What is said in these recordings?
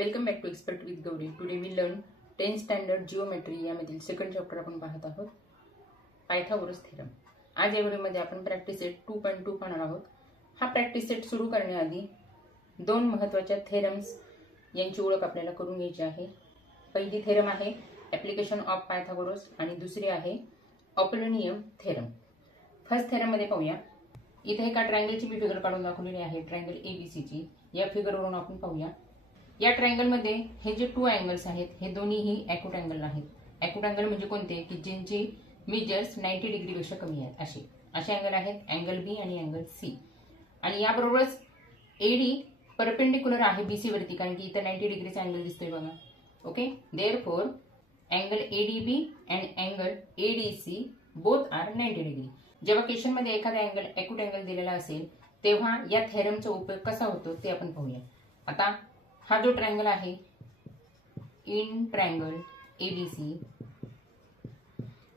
Welcome back to expert with Gauri. Today we learn 10th standard geometry यामधील second chapter आपण पाहत आहोत, Pythagoras theorem. आज या व्हिडिओमध्ये आपण प्रॅक्टिस सेट 2.2 पाहणार आहोत. हा प्रॅक्टिस सेट सुरू करण्याआधी दोन महत्त्वाच्या थेरम्स यांची ओळख आपल्याला करून घ्यायची आहे. पहिली थेरम आहे ॲप्लिकेशन ऑफ पायथागोरस आणि दुसरी आहे अपोलोनियम थेरम. फर्स्ट थेरम मध्ये पाहूया. इथे एका ट्रायंगलची मी फिगर काढून दाखवलेली आहे, ट्रायंगल एबीसी ची. या फिगरवरून आपण पाहूया. या ट्रायंगल मध्ये हे जे टू अँगल्स आहेत हे दोन्हीही ॲक्यूट अँगल आहेत. ॲक्यूट अँगल म्हणजे कोणते की ज्यांची मेजर्स 90 डिग्री पेक्षा कमी आहेत असे अँगल आहेत, अँगल बी आणि अँगल सी. आणि याबरोबरच एडी परपेंडिक्युलर आहे बीसी वरती, कारण की इथे 90 डिग्रीचा अँगल दिसतोय बघा. Okay, therefore angle ADB and angle ADC both are 90 degree. जेव्हा क्वेश्चन मध्ये एखादा अँगल ॲक्यूट अँगल दिलेला असेल तेव्हा या थेरमचा उपयोग कसा होतो ते आपण पाहूया. आता हा जो ट्रायंगल आहे इन ट्रायंगल एबीसी,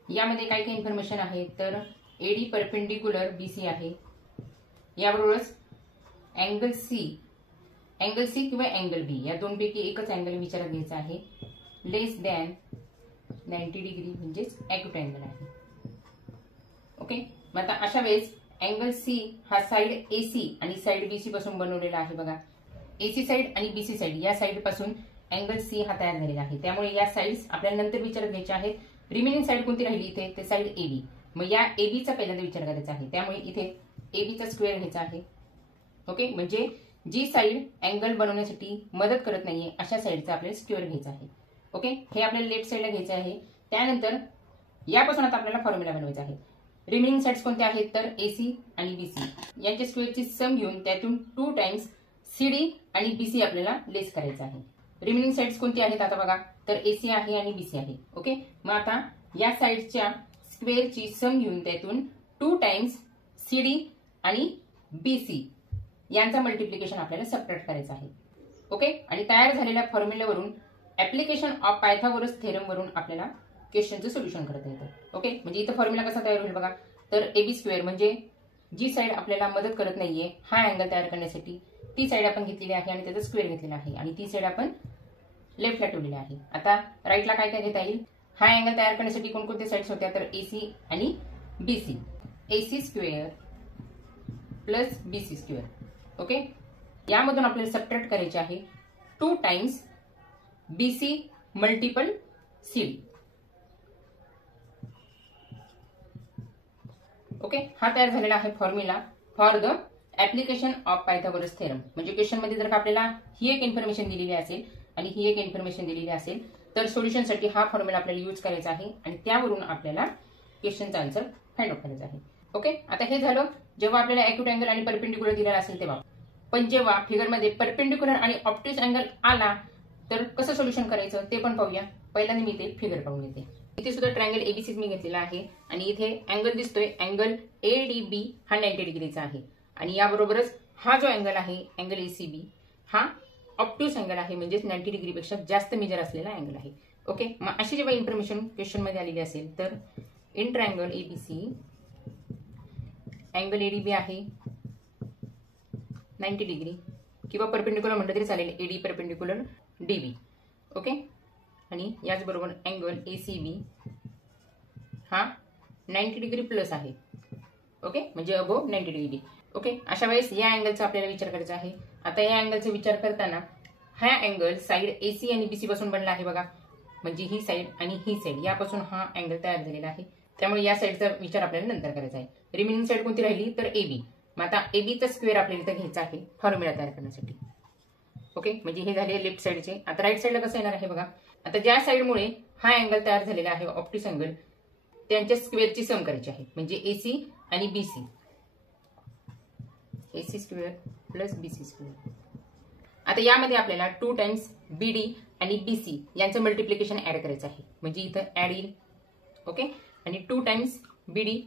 यामध्ये काय काय इन्फॉर्मेशन आहे तर एडी परपेंडिक्युलर बीसी आहे. याबरोबरच अँगल सी किंवा अँगल बी या दोनपैकी एकच अँगल विचारात घ्यायचा आहे. लेस दॅन 90 डिग्री म्हणजेच ॲक्यूट अँगल आहे. ओके, मग आता अशा वेळेस अँगल सी हा साइड एसी आणि साइड बीसी पासून बनवलेला आहे बघा. एसी साइड आणि बीसी साइड या साइड पासून अँगल सी हा तयार झालेला आहे. त्यामुळे या साइड्स आपल्याला नंतर विचारात घ्यायच्या आहेत. रिमेनिंग साइड कोणती राहिली इथे ते साइड एबी. मग या एबीचा पहिल्यांदा विचार करायचा आहे, त्यामुळे इथे एबीचा स्क्वेअर घ्यायचा आहे. ओके, म्हणजे जी साइड अँगल बनवण्यासाठी मदत करत नाहीये अशा साइडचा आपल्याला स्क्वेअर घ्यायचा आहे. ओके, हे आपल्याला लेफ्ट साइडला घ्यायचं आहे. त्यानंतर यापासून आता आपल्याला फॉर्म्युला बनवायचा आहे. रिमेनिंग साइड्स कोणत्या आहेत तर एसी आणि बीसी यांच्या स्क्वेअरची सम घेऊन त्यातून 2 टाइम्स सीडी आणि बीसी आपल्याला लेस करायचं आहे. रिमेनिंग साइड्स कोणती आहेत आता बघा, तर एसी आहे आणि बीसी आहे. ओके, मग आता या साइडच्या स्क्वेअरची सम घेऊन त्यातून 2 टाइम्स सीडी आणि बीसी यांचा मल्टिप्लिकेशन आपल्याला सबट्रॅक्ट करायचं आहे. ओके, आणि तयार झालेल्या फॉर्म्युल्यावरून ॲप्लिकेशन ऑफ पायथागोरस थेरम वरून आपल्याला क्वेश्चनचं सोल्युशन करता येतं. ओके, म्हणजे इथं फॉर्म्युला कसा तयार होईल बघा, तर एबी स्क्वेअर म्हणजे जी साइड आपल्याला मदत करत नाहीये हा अँगल तयार करण्यासाठी ती साइड आपण घेतलेली आहे आणि त्याचा स्क्वेअर घेतलेला आहे आणि ती साइड आपण लेफ्टला ठेवलेली आहे. आता राईटला काय काय घेता येईल, हा अँगल तयार करण्यासाठी कोणकोणत्या साइड्स होत्या तर एसी आणि BC. AC square plus BC square. Okay, यामधून आपल्याला सबट्रॅक्ट करायचे आहे 2 times BC multiple CD. Okay, हा तयार झालेला आहे formula for the application of Pythagoras theorem. म्हणजे क्वेश्चन मध्ये जर का आपल्याला ही एक इन्फॉर्मेशन दिलेली असेल आणि ही एक इन्फॉर्मेशन दिलेली असेल तर सोल्युशनसाठी हा फॉर्म्युला आपल्याला यूज करायचा आहे आणि त्यावरून आपल्याला क्वेश्चनचा आन्सर फाइंड आउट करायचा आहे. ओके, आता हे झालं जेव्हा आपल्याला ॲक्यूट अँगल आणि परपेंडिक्युलर दिलेला असेल तेव्हा. पण जेव्हा फिगरमध्ये परपेंडिक्युलर आणि ऑब्ट्यूज अँगल आला तर कसं सोल्युशन करायचं ते पण पाहूया. पहिल्यांदा मी इथे फिगर काढून घेते. इथे सुद्धा ट्रायंगल एबीसी मी घेतलेला आहे आणि इथे अँगल दिसतोय, अँगल एडीबी हा 90 डिग्रीचा आहे आणि याबरोबरच हा जो अँगल आहे अँगल एसीबी हा ऑब्ट्यूज अँगल आहे, म्हणजेच 90 डिग्रीपेक्षा जास्त मेजर असलेला अँगल आहे. ओके, मग अशी जेव्हा इन्फॉर्मेशन क्वेश्चन मध्ये आलेली असेल तर in triangle ABC angle ADB आहे 90 डिग्री किंवा परपेंडिक्युलर म्हटलं तरी चालेल, एडी परपेंडिक्युलर डीबी. ओके, आणि याचबरोबर अँगल एसीबी हा 90 डिग्री प्लस आहे. ओके, म्हणजे अबोव 90 डिग्री. ओके, अशा वेळेस या अँगलचा आपल्याला विचार करायचा आहे. आता या अँगलचा विचार करताना हा अँगल साइड एसी आणि बीसी पासून बनला आहे बघा, म्हणजे ही साइड आणि ही साइड यापासून हा अँगल तयार झालेला आहे. त्यामुळे या साइडचा विचार आपल्याला नंतर करायचा आहे. रिमेनिंग साइड कोणती राहिली तर एबी. मग आता एबीचा स्क्वेअर आपल्याला इथं घ्यायचा आहे फॉर्म्युला तयार करण्यासाठी. ओके, म्हणजे हे झाले लेफ्ट साइडचे. आता राईट साइडला कसं येणार आहे बघा. आता ज्या साइडमुळे हा अँगल तयार झालेला आहे ऑब्ट्यूज अँगल त्यांच्या स्क्वेअरची सम करायची आहे, म्हणजे एसी आणि BC. AC square plus BC square. आता यामध्ये आपल्याला 2 टाइम्स बीडी आणि बीसी यांचं मल्टिप्लिकेशन ऍड करायचं आहे, म्हणजे इथं ऍड येईल. ओके, आणि 2 टाइम्स बीडी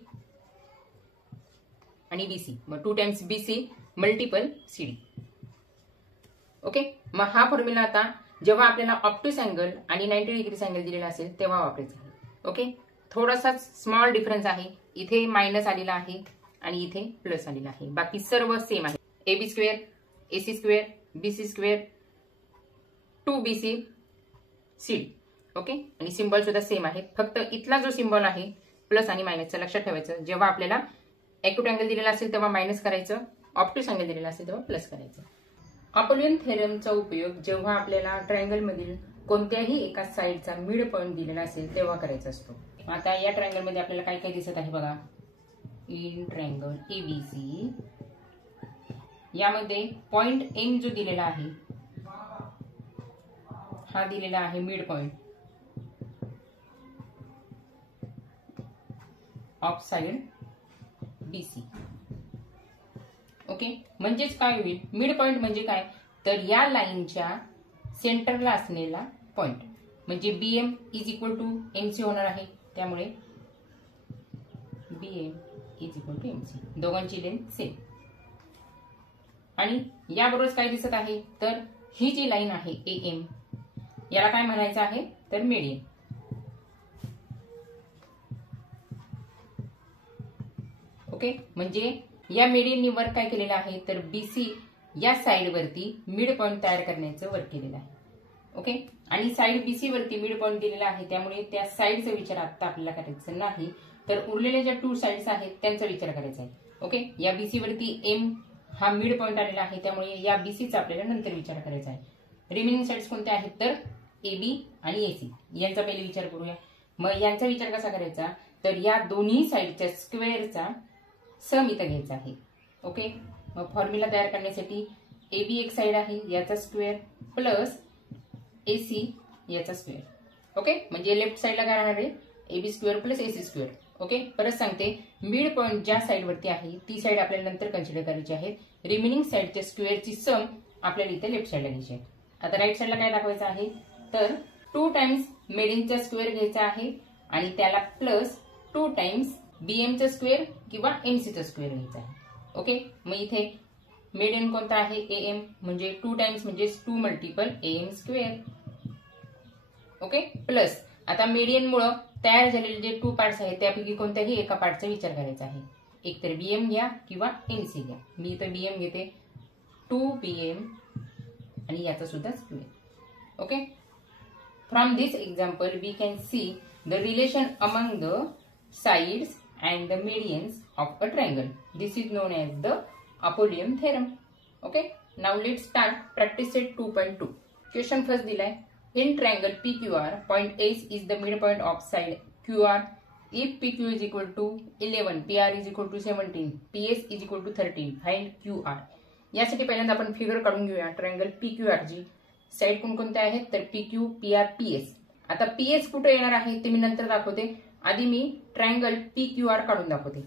आणि बीसी, मग 2 times BC multiple CD. Okay, मग हा फॉर्म्युला आता जेव्हा आपल्याला ऑब्ट्यूज अँगल आणि 90 डिग्रीचा अँगल दिलेला असेल तेव्हा वापरायचा आहे. ओके, थोडासा स्मॉल डिफरन्स आहे, इथे मायनस आलेला आहे आणि इथे प्लस आलेला आहे, बाकी सर्व सेम आहे. AB square, AC square, BC square 2BC CD. Okay, आणि सिंबल सुद्धा सेम आहेत, फक्त इथला जो सिंबल आहे प्लस आणि मायनसचा लक्षात ठेवायचं. जेव्हा आपल्याला ॲक्यूट अँगल दिलेला असेल तेव्हा मायनस करायचं, ऑब्ट्यूस अँगल दिलेला असेल तेव्हा प्लस करायचं. अपोलियन थेरमचा उपयोग जेव्हा आपल्याला ट्रायंगल मधील कोणत्याही एका साइडचा मिड पॉइंट दिलेला असेल तेव्हा करायचा असतो. आता या ट्रायंगल मध्ये आपल्याला काय काय दिसत आहे बघा. इन ट्रायंगल ABC यामध्ये पॉइंट एम जो दिलेला आहे हा दिलेला आहे mid point of side BC. Okay, म्हणजेच काय होईल, मिड पॉइंट म्हणजे काय, तर या लाईनच्या सेंटरला असलेला पॉइंट म्हणजे BM is equal to MC होणार आहे. त्यामुळे BM is equal to MC, दोघांची लेंथ सेम. आणि याबरोबरच काय दिसत आहे, तर ही जी लाईन आहे AM याला काय म्हणायचं आहे, तर मीडियन. ओके, म्हणजे या मीडियननी वर्क काय केलेलं आहे, तर BC या साइड वरती मिड पॉइंट तयार करण्याचं वर्क केलेलं आहे. ओके, आणि साइड BC वरती मिड पॉइंट दिलेला आहे, त्यामुळे त्या साइडचा विचार आता आपल्याला करायचा नाही, तर उरलेल्या ज्या 2 साइड्स आहेत त्यांचा विचार करायचा आहे. ओके, या BC वरती M हा मिड पॉइंट आलेला आहे, त्यामुळे या BCचा आपल्याला नंतर विचार करायचा आहे. रिमेनिंग साइड्स कोणत्या आहेत, तर AB आणि AC यांचा पहिले विचार करूया. मग यांचा विचार कसा करायचा, तर या दोन्ही साइडच्या स्क्वेअरचा सम इथं घ्यायचा आहे. ओके, मग फॉर्म्युला तयार करण्यासाठी AB एक साइड आहे याचा स्क्वेअर प्लस AC याचा स्क्वेअर. ओके, म्हणजे लेफ्ट साइडला काय राहणार आहे, AB square plus AC square. Okay, परत सांगते, मिड पॉइंट ज्या साइड वरती आहे ती साइड आपल्याला नंतर कन्सिडर करायची आहे. रिमेनिंग साइडच्या स्क्वेअरची सम आपल्याला इथे लेफ्ट साइडला घ्यायची आहे. आता राईट साइडला काय दाखवायचं आहे, तर 2 टाइम्स मेडियनचा स्क्वेअर घ्यायचा आहे आणि त्याला प्लस 2 टाइम्स BMचा स्क्वेअर किंवा MCचा स्क्वेअर घ्यायचा आहे. ओके, मग इथे मेडियन कोणता आहे, AM, म्हणजे 2 टाइम्स म्हणजे 2 multiple AM square. Okay, plus आता मेडियन मुळे तयार झालेले जे 2 पार्ट्स आहेत त्यापैकी कोणत्याही एका पार्टचा विचार करायचा आहे. एक तर BM घ्या किंवा MC घ्या. मी इथं BM घेते, 2BM आणि याचा सुद्धा square. Okay, from this example we can see the relation among the sides and the medians of a triangle. This is known as the Apollyon theorem. Okay, now let's start practice set 2.2. Question first दिलाय, in triangle PQR point S is the midpoint of side QR if PQ is equal to 11, PR is equal to 17, PS is equal to 13, find QR. यासाठी पहिल्यांदा आपण figure काढून घेऊया. Triangle PQR ची side कोणकोणत्या आहेत, तर PQ, PR, PS. आता PS कुठे येणार आहे ते मी नंतर दाखवते, आधी मी ट्रायंगल PQR काढून दाखवते.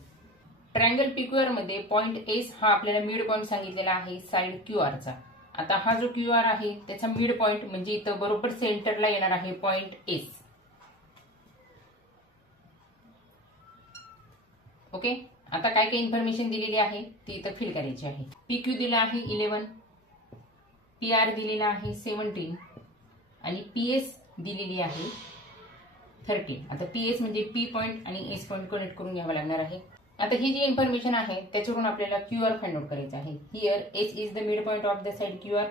ट्रायंगल PQR मध्ये पॉइंट एस हा आपल्याला मिड पॉइंट सांगितलेला आहे साइड QR चा. आता हा जो QR आहे त्याचा मिड पॉइंट म्हणजे इथं बरोबर सेंटरला येणार आहे पॉइंट एस. ओके, आता काय काय इन्फॉर्मेशन दिलेली आहे ती इथं फिल करायची आहे. PQ दिला आहे 11, PR दिलेला आहे 17 आणि PS दिलेली आहे 13. आता PS म्हणजे P पॉइंट आणि S पॉइंट कनेक्ट करून घ्यावा लागणार आहे. आता ही जी इन्फॉर्मेशन आहे त्याच्यावरून आपल्याला QR फाइंड आउट करायचं आहे. Here S is the mid point of the side QR.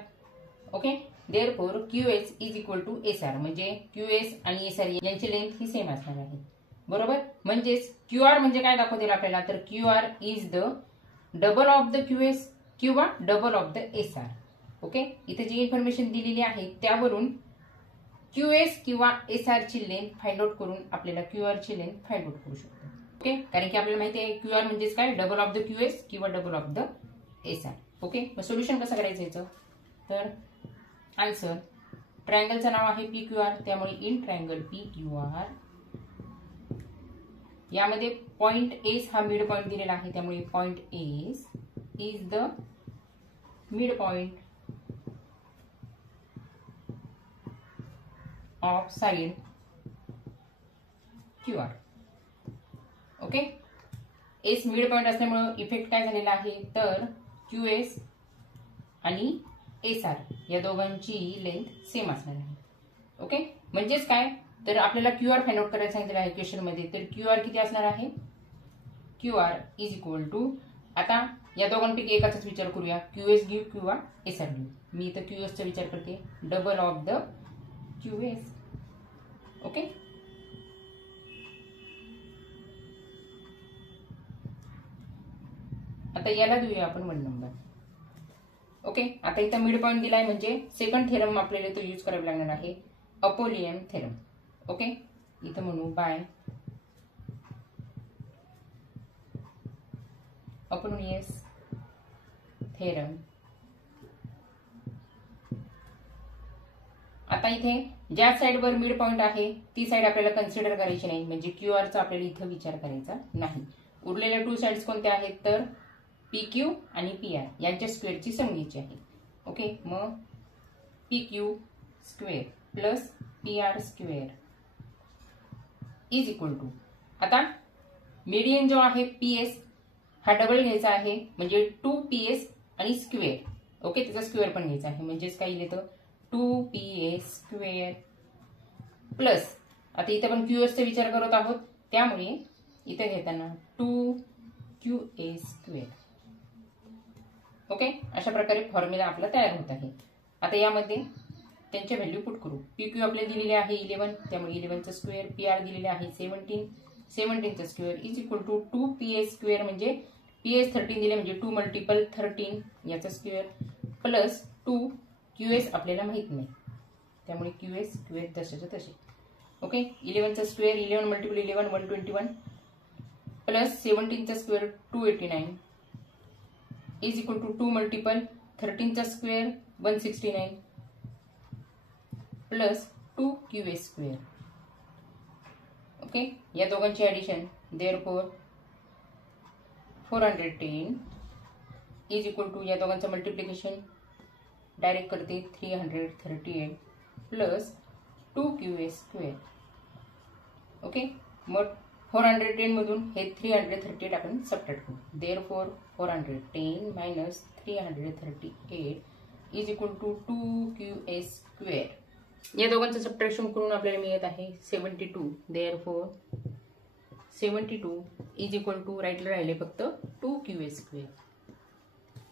Okay, therefore QS is equal to SR, म्हणजे QS आणि SR यांची लेंथ ही सेम असणार आहे. बरोबर, म्हणजेच QR म्हणजे काय दाखवतील आपल्याला, तर QR is the double of the QS किंवा double of the SR. Okay, इथे जी इन्फॉर्मेशन दिलेली आहे त्यावरून QS किंवा SR ची लेंथ फाइंड आउट करून आपल्याला QR ची लेंथ फाइंड आउट करू शकतो. ओके, कारण की आपल्याला माहिती आहे QR म्हणजेच काय, डबल ऑफ द QS किंवा double of the SR. Okay, मग सोल्युशन कसं करायचं याचं, तर आन्सर, ट्रायंगलचं नाव आहे PQR, त्यामुळे इन ट्रायंगल PQR यामध्ये पॉइंट एस हा मिड पॉइंट दिलेला आहे, त्यामुळे point S is the mid point of side QR. Okay, S mid point असल्यामुळे इफेक्ट काय झालेला आहे, तर QS आणि SR या दोघांची लेंथ सेम असणार आहे. ओके, म्हणजेच काय, तर आपल्याला QR फाइंड आउट करायला सांगितलेलं आहे क्वेश्चन मध्ये. तर QR किती असणार आहे, QR इज इक्वल टू, आता या दोघांपैकी एकाचाच विचार करूया, QS घेऊ किंवा SR घेऊ. मी इथं QSचा विचार करते, double of the QS. Okay, आता याला देऊया आपण 1 नंबर. ओके, आता इथं मिड पॉइंट दिलाय म्हणजे सेकंड थेरम आपल्याला तो यूज करावा लागणार आहे, अपोलियन थेरम. ओके, इथं म्हणू बाय अपोलियस थेरम. आता इथे ज्या साइडवर मिड पॉइंट आहे ती साइड आपल्याला कन्सिडर करायची नाही, म्हणजे QRचा आपल्याला इथं विचार करायचा नाही. उरलेल्या 2 साइड्स कोणत्या आहेत तर PQ आणि PR यांच्या स्क्वेअरची सम घ्यायची आहे. ओके, मग PQ square plus PR square is equal to, आता मीडियन जो आहे PS हा डबल घ्यायचा आहे म्हणजे 2PS आणि स्क्वेअर. ओके, त्याचा स्क्वेअर पण घ्यायचा आहे, म्हणजेच काय येतं 2PS स्क्वेअर प्लस, आता इथे पण QSचा विचार करत आहोत त्यामुळे इथे घेताना 2QA स्क्वेअर. ओके, अशा प्रकारे फॉर्म्युला आपला तयार होत आहे. आता यामध्ये त्यांच्या व्हॅल्यू पुट करू. PQ आपल्याला दिलेले आहे 11, त्यामुळे 11चा स्क्वेअर, PR दिलेले आहे 17, 17चा square is equal to 2PS square म्हणजे PS 13 दिले म्हणजे 2 मल्टिपल 13 याचा स्क्वेअर प्लस 2QS आपल्याला माहित नाही त्यामुळे QS स्क्वेअर तसेच तसे. ओके, 11चा स्क्वेअर 11 मल्टिपल 11 121 प्लस 17चा square 289 is equal to 2 multiple 13चा square 169 plus 2QA square. Okay, या दोघांची addition therefore 410 is equal to, या दोघांचं मल्टिप्लिकेशन डायरेक्ट करते 338 प्लस 2QA स्क्वेअर. ओके, मग 410 मधून हे 338 आपण सबट्रॅक्ट करू. Therefore 410 minus 338 is equal to 2QA square. या दोघांचं सबट्रॅक्शन करून आपल्याला मिळत आहे 72. देअरफॉर 72 इज इक्वल टू, राईटला राहिले फक्त 2QA स्क्वेअर.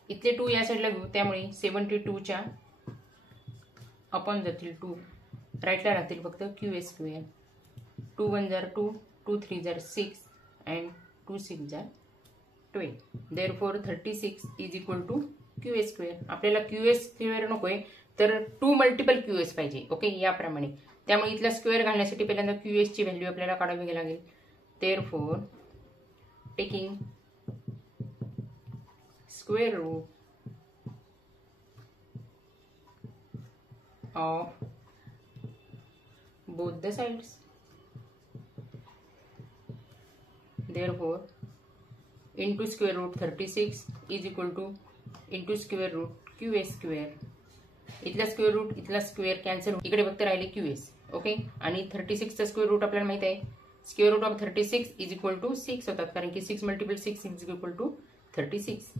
इथले 2 या साईडला घेऊ त्यामुळे 72च्या अपॉन जातील 2, राईटला राहतील फक्त QA स्क्वेअर. 2 1 जार 2, 2 3 जार 6 अँड 2 6 जार 12. Therefore 36 is equal to QA square. आपल्याला QA स्क्वेअर नकोय तर 2 मल्टिपल QS पाहिजे. ओके, याप्रमाणे, त्यामुळे इथला स्क्वेअर घालण्यासाठी पहिल्यांदा QS ची व्हॅल्यू आपल्याला काढावी लागेल. Therefore taking square root of both the sides. Therefore, into square root 36 is equal to into square root QA square. इथला स्क्वेअर रूट इथला स्क्वेअर कॅन्सल, इकडे फक्त राहिले QS. ओके, आणि 36 चा स्क्वेअर रूट आपल्याला माहित आहे, square root of 36 is equal to 6 होतात, कारण की 6 multiple 6 is equal to 36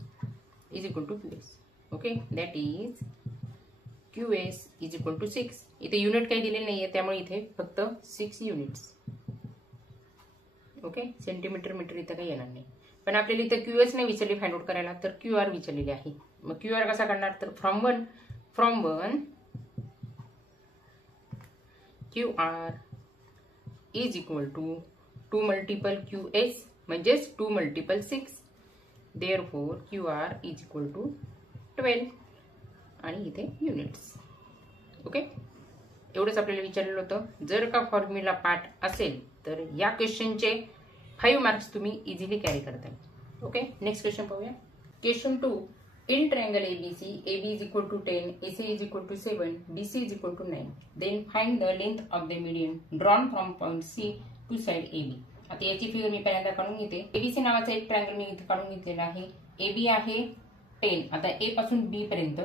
is equal to QS. Okay, that is QS is equal to 6. इथे युनिट काही दिलेले नाहीये त्यामुळे इथे फक्त 6 युनिट्स. ओके, सेंटीमीटर मीटर इथे काही येणार नाही. पण आपल्याला इथे QS नाही विचारली फाइंड आउट करायला, तर QR विचारलेली आहे. मग QR कसा काढणार तर from one QR is equal to 2 multiple QS म्हणजेच 2 multiple 6. Therefore QR is equal to 12 आणि इथे युनिट्स. ओके, एवढंच आपल्याला विचारलेलं होतं. जर का फॉर्म्युला पाठ असेल तर या क्वेश्चनचे 5 मार्क्स तुम्ही इझिली कॅरी करताल. ओके, नेक्स्ट क्वेश्चन पाहूया. Question 2, in triangle ABC, AB is equal to 10, AC is equal to 7, BC is equal to 9. Then find the length of the median drawn from point C to side AB. आता याची figure मी पहिल्यांदा काढून घेते. ABC नावाचा एक triangle मी इथे काढून घेतलेला आहे. AB आहे 10. आता A पासून B पर्यंत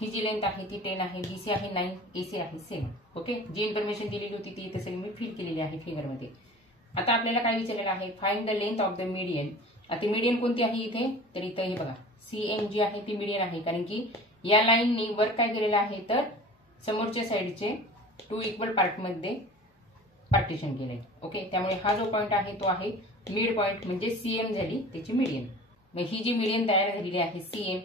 ही जी लेंथ आहे ती 10 आहे, BC आहे 9, AC आहे 7. ओके, जी इन्फॉर्मेशन दिलेली होती ती इथे सगळी मी फिल केलेली आहे फिगर मध्ये. आता आपल्याला काय विचारलेलं आहे, find the length of the median. आता मीडियन कोणती आहे इथे तर इथे हे बघा CM जी आहे ती मीडियन आहे, कारण की या लाईननी वर काय केलेलं आहे तर समोरच्या साईडचे 2 इक्वल पार्ट मध्ये पार्टिशन केलंय. ओके, त्यामुळे हा जो पॉइंट आहे तो आहे मिड पॉइंट म्हणजे CM झाली त्याची मीडियन. मग ही जी मीडियन तयार झालेली आहे सीएम,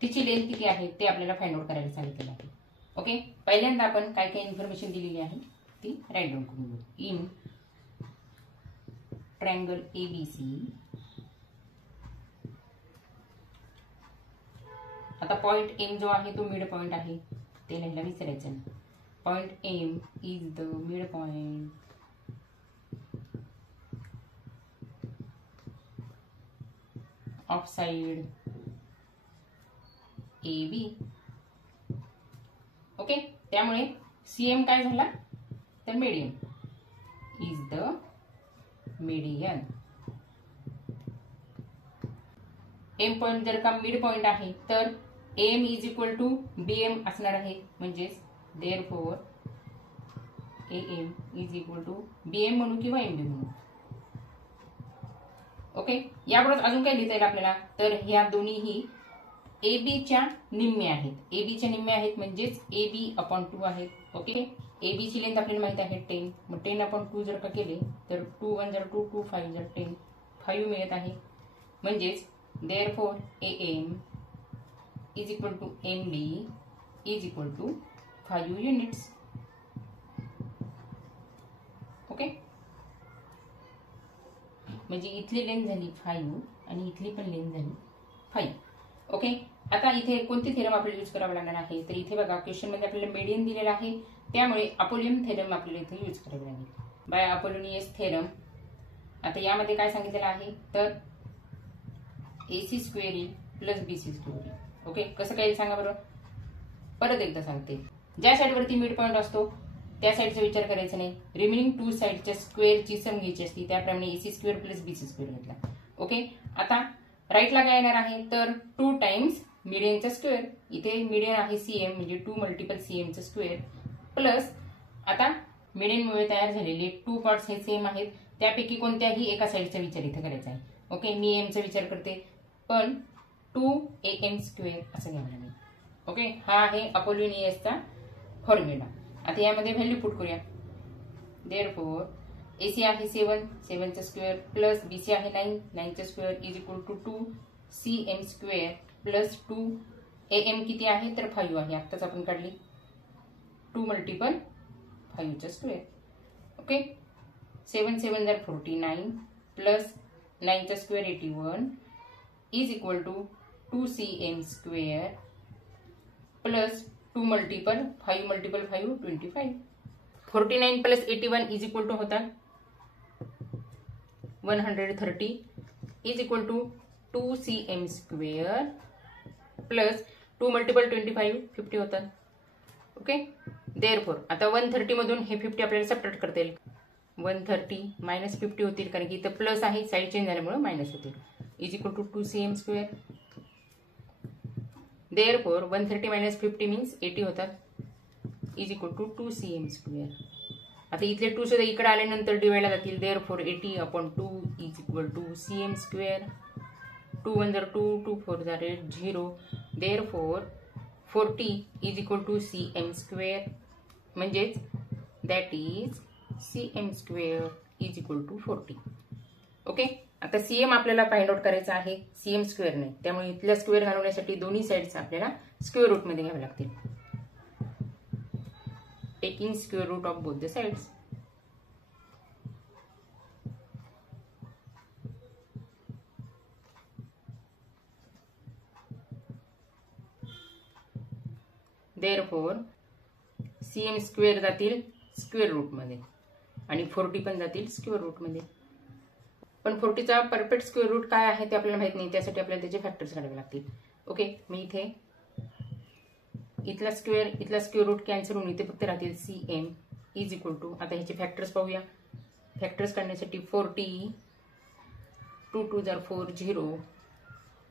तिची लेंथ किती आहे ते आपल्याला फाइंड आउट करायला सांगितलेलं आहे. ओके, पहिल्यांदा आपण काय काय इन्फॉर्मेशन दिलेली आहे ती राईट डाऊन करून घेऊ. इन ट्रायंगल एबीसी, आता पॉइंट एम जो आहे तो मिड पॉइंट आहे, ते लिहायला विसरायचं नाही. Point M is the mid point of side A B. Okay, त्यामुळे सीएम काय झाला तर median is the median. M point जर का मिड पॉइंट आहे तर M is equal to BM असणार आहे, म्हणजेच therefore AM is equal to BM म्हणू किंवा एमबी म्हणू. ओके, याबरोबर अजून काय लिहिता येईल आपल्याला तर ह्या दोन्हीही एबीच्या निम्मे आहेत. एबीच्या निम्मे आहेत म्हणजेच एबी अपॉन 2 आहेत. ओके, एबीची लेंथ आपल्याला माहित आहे 10, मग 10 अपॉन 2 जर का केले तर 2 1 जर 2 2 5 जर 10 5 मिळत आहे, म्हणजेच therefore AM is equal to MB is equal to 5 units. Okay, म्हणजे इथली लेंथ झाली 5 आणि इथली पण लेंथ झाली 5. ओके, आता इथे कोणती थेरम आपल्याला यूज करावं लागणार आहे तर इथे बघा क्वेश्चन मध्ये आपल्याला मीडियन दिलेला आहे, त्यामुळे अपोलियन थेरम आपल्याला इथे यूज करावी लागेल. By Apollonius theorem. आता यामध्ये काय सांगितलेलं आहे तर AC स्क्वेअर येईल प्लस BC स्क्वेअर येईल. ओके, कसं काय सांगा बरं, परत एकदा सांगते. ज्या साईडवरती मिड पॉइंट असतो त्या साईडचा विचार करायचा नाही, रिमेनिंग 2 साईडच्या स्क्वेअरची सम घ्यायची असती, त्याप्रमाणे AC square plus BC square घेतला. ओके, आता राईटला काय येणार आहे तर 2 टाइम्स मीडियनचा स्क्वेअर. इथे मीडियन आहे सीएम म्हणजे 2 मल्टिपल सीएमचा स्क्वेअर प्लस आता मीडियनमुळे तयार झालेले 2 पार्ट्स हे सेम आहेत, त्यापैकी कोणत्याही एका साईडचा विचार इथे करायचा आहे. ओके, मी एमचा विचार करते पण 2am स्क्वेअर असं घ्यावं लागेल. ओके, हा आहे अपोलोनियसचा फॉर्म्युला. आता यामध्ये व्हॅल्यू पुट करूया. देअरफॉर AC आहे 7, 7चा स्क्वेअर प्लस BC आहे 9, 9चा square is equal to 2cm square plus 2am किती आहे तर 5 आहे, आत्ताच आपण काढली 2 मल्टिपल 5चा स्क्वेअर. ओके, 7 7 जर 49 प्लस 9चा square 81 is equal to 2cm square plus 2 multiple 5 multiple 5 25. 49 plus 81 is equal to होता 130 is equal to 2cm square plus 2 multiple 25 50 होतात. ओके, देअरफॉर आता 130 मधून हे 50 आपल्याला सबट्रॅक्ट करता येईल. 130 मायनस 50 होतील कारण की इथं प्लस आहे, साईड चेंज झाल्यामुळे मायनस होतील. Is equal to 2cm square. Therefore 130 minus 50 means 80 होतात is equal to 2cm square. आता इथले 2 सुद्धा इकडे आल्यानंतर डिवाइडला जातील. Therefore 80 upon 2 is equal to cm square. 2 1 जर 2 2 4 जर 0. Therefore 40 is equal to cm square, म्हणजेच that is cm square is equal to 40. Okay, आता सीएम आपल्याला फाइंड आउट करायचा आहे, सीएम स्क्वेअर नाही, त्यामुळे इथल्या स्क्वेअर घालवण्यासाठी दोन्ही साइड्स आपल्याला स्क्वेअर रूट मध्ये घ्यावे लागतील. Taking square root of both the sides. Therefore CM square जातील स्क्वेअर रूट मध्ये आणि 40 पण जातील स्क्वेअर रूट मध्ये. पण 40चा परफेक्ट स्क्वेअर रूट काय आहे ते आपल्याला माहित नाही, त्यासाठी आपल्याला त्याचे फॅक्टर्स काढावे लागतील. ओके, मी इथे इथला स्क्वेअर रूट कॅन्सल होऊन इथे फक्त राहतील cm इज इक्वल टू. आता ह्याचे फॅक्टर्स पाहूया. फॅक्टर्स काढण्यासाठी 40, 2 2 जर 4 0,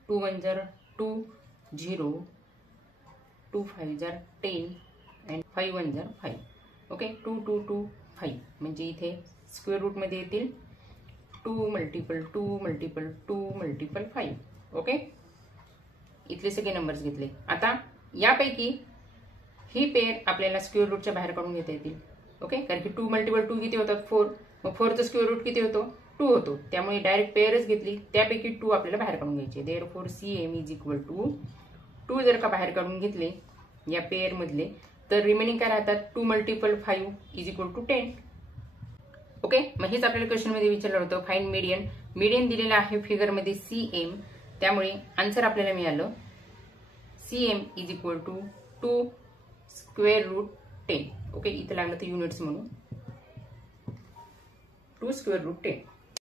2 1 जर 2 0, 2 5 जर 10 आणि 5 1 जर 5. ओके, 2 2 2 5 म्हणजे इथे स्क्वेअर रूट मध्ये येतील 2 मल्टिपल 2 मल्टिपल 2 मल्टिपल 5. ओके, इथले सगळे नंबर्स घेतले. आता यापैकी ही पेअर आपल्याला स्क्वेअर रूटच्या बाहेर काढून घेता येतील. ओके, कारण की 2 मल्टिपल 2 किती होतात 4, मग 4चा स्क्वेअर रूट किती होतो 2 होतो, त्यामुळे डायरेक्ट पेअरच घेतली, त्यापैकी 2 आपल्याला बाहेर काढून घ्यायचे. Therefore CM is equal to 2 जर का बाहेर काढून घेतले या पेअर मधले, तर रिमेनिंग काय राहतात 2 multiple 5 is equal to 10. Okay, मग हेच आपल्याला क्वेश्चन मध्ये विचारलं होतं. Find median. मीडियन दिलेलं आहे फिगर मध्ये CM, त्यामुळे आन्सर आपल्याला मिळालं CM is equal to 2 square root 10. Okay, इथं लागलं तर युनिट्स म्हणून 2 स्क्वेअर रूट 10.